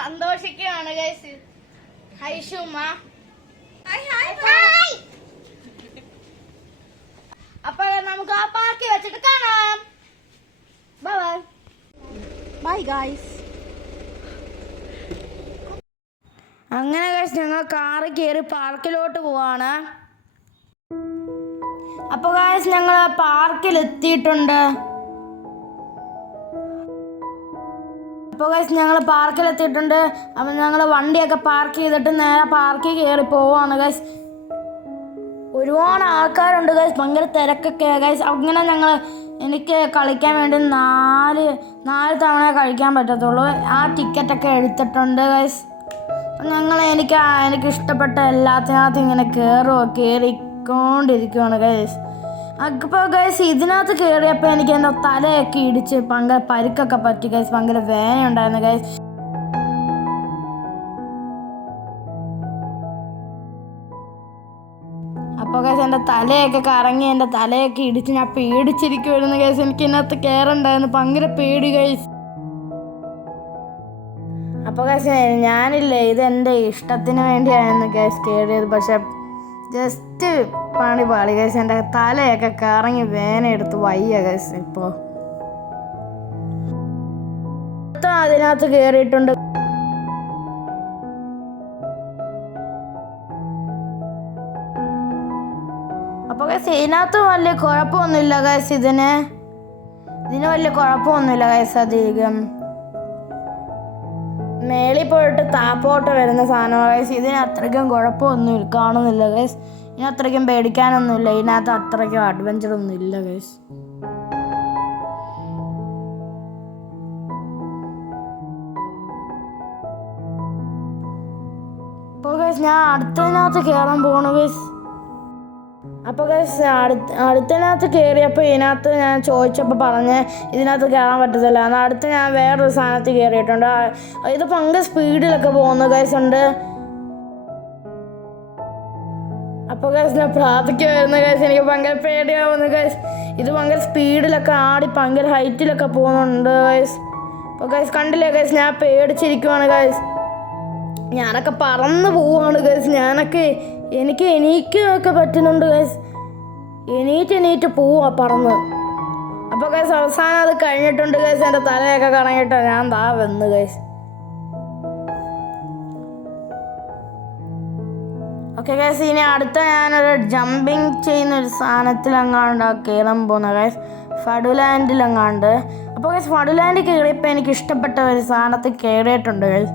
സന്തോഷിക്കുകയാണ് guys ഹൈഷുമ്മ അപ്പൊ നമുക്ക് ആ പാർക്കി വെച്ചിട്ട് കാണാം. ബൈ ബൈ ഗായ്സ് അങ്ങനെ കഴിച്ച് ഞങ്ങൾ കാറ് കയറി പാർക്കിലോട്ട് പോവാണ്. അപ്പോൾ കാശ് ഞങ്ങൾ പാർക്കിൽ എത്തിയിട്ടുണ്ട്. അപ്പോൾ ഗൈസ് ഞങ്ങൾ പാർക്കിൽ എത്തിയിട്ടുണ്ട്. അപ്പം ഞങ്ങൾ വണ്ടിയൊക്കെ പാർക്ക് ചെയ്തിട്ട് നേരെ പാർക്കിൽ കയറി പോവാണ് ഗൈസ് ഒരുപാട് ആൾക്കാരുണ്ട് ഗൈസ് ഭയങ്കര തിരക്കൊക്കെ ഗൈസ് അങ്ങനെ ഞങ്ങൾ എനിക്ക് കളിക്കാൻ വേണ്ടി നാല് നാല് തവണ കഴിക്കാൻ പറ്റത്തുള്ളൂ. ആ ടിക്കറ്റൊക്കെ എടുത്തിട്ടുണ്ട് ഗൈസ് ഞങ്ങൾ എനിക്ക് എനിക്ക് ഇഷ്ടപ്പെട്ട എല്ലാത്തിനകത്തും ഇങ്ങനെ കയറുമോ കയറിക്കൊണ്ടിരിക്കുവാണ് ഗൈസ് അപ്പോൾ ഗൈസ് ഇതിനകത്ത് കയറിയപ്പോൾ എനിക്ക് എന്റെ തലയൊക്കെ ഇടിച്ച് ഭയങ്കര പരുക്കൊക്കെ പറ്റി ഗൈസ് ഭയങ്കര വേദനയുണ്ടായിരുന്നു ഗൈസ് അപ്പോൾ ഗൈസ് എന്റെ തലയൊക്കെ കറങ്ങി എന്റെ തലയൊക്കെ ഇടിച്ച് ഞാൻ പേടിച്ചിരിക്കുമായിരുന്നു ഗൈസ് എനിക്ക് ഇതിനകത്ത് കയറുണ്ടായിരുന്നു ഭയങ്കര പേടി ഗൈസ് അപ്പോൾ ഗൈസ് ഞാനില്ലേ ഇത് എന്റെ ഇഷ്ടത്തിന് വേണ്ടിയായിരുന്നു ഗൈസ് കയറിയത് പക്ഷെ ജസ്റ്റ് പണി പാളി കേസ് എന്റെ തലയൊക്കെ കറങ്ങി വേന എടുത്ത് വയ്യ കേസ് ഇപ്പോൾ അതിനകത്ത് കയറിയിട്ടുണ്ട് അപ്പോൾ കേസ് ഇതിനകത്ത് വലിയ കുഴപ്പമൊന്നുമില്ല കേസ് ഇതിന്. ഇതിന് വലിയ കുഴപ്പമൊന്നുമില്ല കേസ് അധികം. മേളിൽ പോയിട്ട് താപ്പോട്ട് വരുന്ന സാധനമാണ് ഗൈസ് ഇതിന് അത്രയ്ക്കും കുഴപ്പമൊന്നും കാണുന്നില്ല ഗൈസ് ഇനി അത്രയ്ക്കും പേടിക്കാനൊന്നുമില്ല. ഇതിനകത്ത് അത്രയ്ക്കും അഡ്വഞ്ചർ ഒന്നും ഇല്ല ഗൈസ് ഇപ്പോൾ ഗൈസ് ഞാൻ അടുത്തതിനകത്ത് കയറാൻ പോണു ഗൈസ് അപ്പോൾ ഗൈസ് അടുത്ത അടുത്തതിനകത്ത് കയറിയപ്പോൾ ഇതിനകത്ത് ഞാൻ ചോദിച്ചപ്പോൾ പറഞ്ഞ് ഇതിനകത്ത് കയറാൻ പറ്റത്തില്ല. എന്നാൽ അടുത്ത് ഞാൻ വേറൊരു സാധനത്തിൽ കയറിയിട്ടുണ്ട് ഇത് പങ്ക് സ്പീഡിലൊക്കെ പോകുന്ന ഗൈസ് ഉണ്ട്. അപ്പോൾ ഗൈസ് ഞാൻ പ്രാർത്ഥിക്കുമായിരുന്നു ഗൈസ് എനിക്ക് ഭയങ്കര പേടിയാവുന്നു ഗൈസ് ഇത് ഭയങ്കര സ്പീഡിലൊക്കെ ആടി ഭയങ്കര ഹൈറ്റിലൊക്കെ പോകുന്നുണ്ട് ഗൈസ് അപ്പോൾ ഗൈസ് കണ്ടില്ലേ ഗൈസ് ഞാൻ പേടിച്ചിരിക്കുവാണ് ഗൈസ് ഞാനൊക്കെ പറന്ന് പോവാണ് ഗൈസ് ഞാനൊക്കെ എനിക്ക് എണീക്കൊക്കെ പറ്റുന്നുണ്ട് ഗൈസ് എണീറ്റ് എണീറ്റ് പോവാ പറന്ന്. അപ്പോൾ ഗൈസ് അവസാനം അത് കഴിഞ്ഞിട്ടുണ്ട് ഗൈസ് എന്റെ തലയൊക്കെ കണങ്ങിയിട്ട് ഞാൻ താ വന്ന് ഗൈസ് ഓക്കെ ഗൈസ് ഇനി അടുത്ത ഞാനൊരു ജമ്പിങ് ചെയ്യുന്ന ഒരു സാധനത്തിലെങ്ങാണ്ട് കയറാൻ പോകുന്ന ഗൈസ് ഫഡുലാൻഡിലെങ്ങാണ്ട് അപ്പോൾ ഗൈസ് ഫഡുലാൻഡ് കയറിയപ്പോൾ എനിക്ക് ഇഷ്ടപ്പെട്ട ഒരു സാധനത്തിൽ കേറിയിട്ടുണ്ട് ഗൈസ്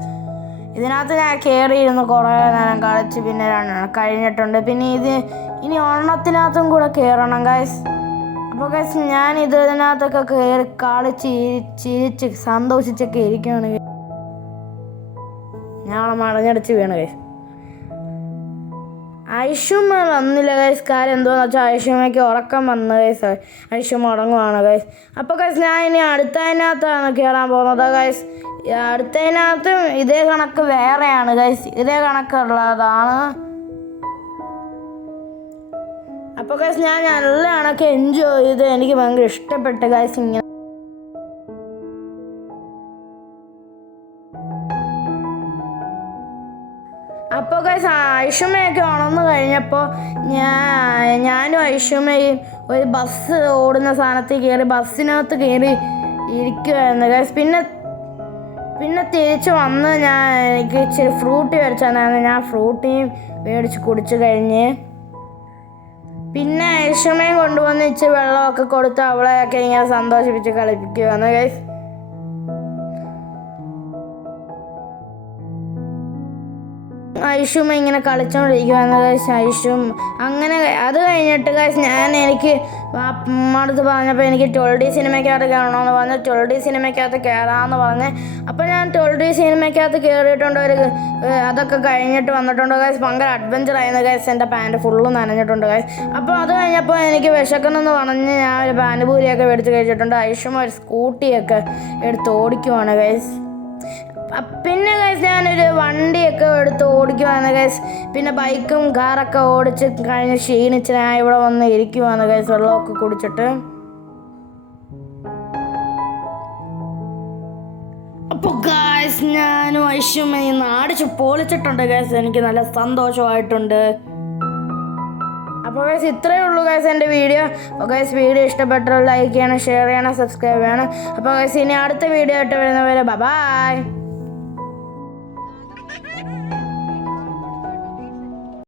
ഇതിനകത്ത് ഞാൻ കയറിയിരുന്ന് കുറേ നേരം കളിച്ച് പിന്നെ രണ്ടെണ്ണം കഴിഞ്ഞിട്ടുണ്ട്. പിന്നെ ഇത് ഇനി ഒരെണ്ണത്തിനകത്തും കൂടെ കയറണം ഗൈസ് അപ്പോൾ ഗൈസ് ഞാൻ ഇത് ഇതിനകത്തൊക്കെ കയറി കളിച്ച് ചിരി- ചിരിച്ച് സന്തോഷിച്ചൊക്കെ ഇരിക്കുകയാണ്. ഞാൻ മടഞ്ഞടിച്ച് വീണ് ഗൈസ് ഐഷുമ വന്നില്ല ഗൈസ് കാര്യം എന്തോന്ന് വെച്ചാൽ ഐഷുമയ്ക്ക് ഉറക്കം വന്ന് ഗൈസ് ഐഷുമ ഉറങ്ങുവാണ് ഗൈസ് അപ്പോൾ ഗൈസ് ഞാൻ ഇനി അടുത്തതിനകത്താണ് കയറാൻ പോകുന്നത് ഗൈസ് അടുത്തതിനകത്ത് ഇതേ കണക്ക് വേറെയാണ് ഗൈസ് ഇതേ കണക്കുള്ളതാണ്. അപ്പോൾ ഗൈസ് ഞാൻ നല്ല കണക്ക് എൻജോയ് ചെയ്ത് എനിക്ക് ഭയങ്കര ഇഷ്ടപ്പെട്ട ഗൈസ് ഇങ്ങനെ അപ്പോൾ ഗൈസ് ഐഷുമയൊക്കെ ഉണർന്നു കഴിഞ്ഞപ്പോൾ ഞാൻ ഞാനും ഐഷുമയും ഒരു ബസ് ഓടുന്ന സാധനത്തിൽ കയറി ബസ്സിനകത്ത് കയറി ഇരിക്കുമായിരുന്നു ഗൈസ് പിന്നെ പിന്നെ തിരിച്ച് വന്ന് ഞാൻ എനിക്ക് ഇച്ചിരി ഫ്രൂട്ടി മേടിച്ചു തന്നായിരുന്നു ഞാൻ ഫ്രൂട്ടിയും മേടിച്ച് കുടിച്ചു കഴിഞ്ഞ് പിന്നെ ഐഷുമയും കൊണ്ടുവന്ന് ഇച്ചിരി വെള്ളമൊക്കെ കൊടുത്ത് അവളെയൊക്കെ ഇങ്ങനെ സന്തോഷിപ്പിച്ച് കളിപ്പിക്കുവാണ്. ഗൈസ് ഐഷും ഇങ്ങനെ കളിച്ചോണ്ടിരിക്കുവായിരുന്നു കാശ് ഐഷും അങ്ങനെ അത് കഴിഞ്ഞിട്ട് കാശ് ഞാൻ എനിക്ക് അമ്മടുത്ത് പറഞ്ഞപ്പോൾ എനിക്ക് ട്വൽഡി സിനിമയ്ക്കകത്ത് കയറണമെന്ന് പറഞ്ഞ് ട്വൽഡി സിനിമയ്ക്കകത്ത് കയറാമെന്ന് പറഞ്ഞ്. അപ്പോൾ ഞാൻ ട്വൽഡി സിനിമയ്ക്കകത്ത് കയറിയിട്ടുണ്ട് ഒരു അതൊക്കെ കഴിഞ്ഞിട്ട് വന്നിട്ടുണ്ട് കാശ് ഭയങ്കര അഡ്വഞ്ചർ ആയിരുന്നു കാശ് എന്റെ പാന്റ് ഫുള്ള് നനഞ്ഞിട്ടുണ്ട് കാശ് അപ്പോൾ അത് കഴിഞ്ഞപ്പോൾ എനിക്ക് വിശക്കുന്നെന്ന് പറഞ്ഞ് ഞാൻ ഒരു പാനിപൂരിയൊക്കെ മേടിച്ച് കഴിച്ചിട്ടുണ്ട്. ഐഷും ഒരു സ്കൂട്ടിയൊക്കെ എടുത്ത് ഓടിക്കുവാണ് അ- പിന്നെ ഗൈസ് ഞാനൊരു വണ്ടിയൊക്കെ എടുത്ത് ഓടിക്കുവാണ് ഗൈസ് പിന്നെ ബൈക്കും കാറൊക്കെ ഓടിച്ച് കഴിഞ്ഞ് ക്ഷീണിച്ച് ഞാൻ ഇവിടെ വന്ന് ഇരിക്കുവാണ് ഗൈസ് വെള്ളമൊക്കെ കുടിച്ചിട്ട്. അപ്പോൾ ഗൈസ് ഞാനും ഐഷും ഈ നാട് ചു പൊളിച്ചിട്ടുണ്ട് ഗൈസ് എനിക്ക് നല്ല സന്തോഷമായിട്ടുണ്ട്. അപ്പോൾ ഗൈസ് ഇത്രയേ ഉള്ളൂ ഗൈസ് എന്റെ വീഡിയോ അപ്പോൾ ഗൈസ് വീഡിയോ ഇഷ്ടപ്പെട്ടോ ലൈക്ക് ചെയ്യണം ഷെയർ ചെയ്യണം സബ്സ്ക്രൈബ് ചെയ്യണം. അപ്പോൾ ഗൈസ് ഇനി അടുത്ത വീഡിയോ ആയിട്ട് വരുന്നവരെ ബൈ